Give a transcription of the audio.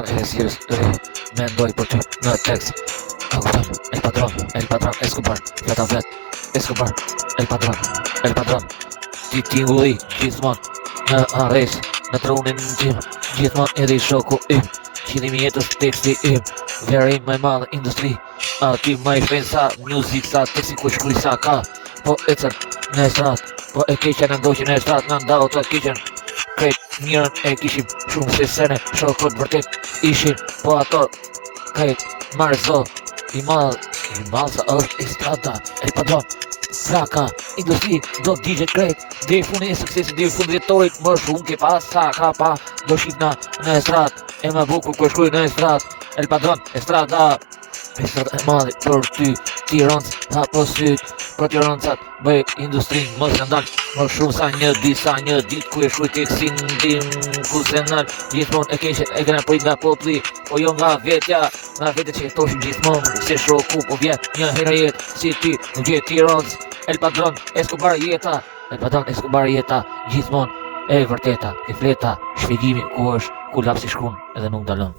për Jesirës mendoj për ty në tekst. El Padron, Escobar, fleta flet, Escobar, El Padron, ti tingulli gjithmon në arres, në trunin tim, gjithmon edhe i shoku im, qilimi jetës teksti im, vera im më e madhe industri, aty më i fen sa music sa teksti ku shkruj sa ka, po ecën në estrat, po e keqen e ndoqin në estrat, në ndau të keqen, krejt mirën e kishim shumë se sene, shokët vërtet ishin, po ato krejt marzo, i madh sa është estrada, El Padron, Saka, industri, do DJ krejt, dhe i fundi e suksesit, dhe i fundi jetorit, më shumë ke pas, sa ka pa, do shqipna në estrat, e më bukur ku shkruj në estrat, El Padron, estrada e madhe për ty, Tiranës, hapo syt, për Tiranësat, bëj industrin, mos në ndalë, më shumë sa një dit, ku e shkruj tekstin dim, ku se nalë, gjithmon e keqen, e kena prit nga popli, po jo nga vetja, nga vete që jetoshin gjithmon, se shoku po vjen një herë jetë, si ty, në gjithë Tiranës, El Padron, Escobar jeta, El Padron, Escobar jeta, gjithmon, e vërteta, e fleta, shpjegimi ku është, ku lapsi shkun edhe nuk dalon.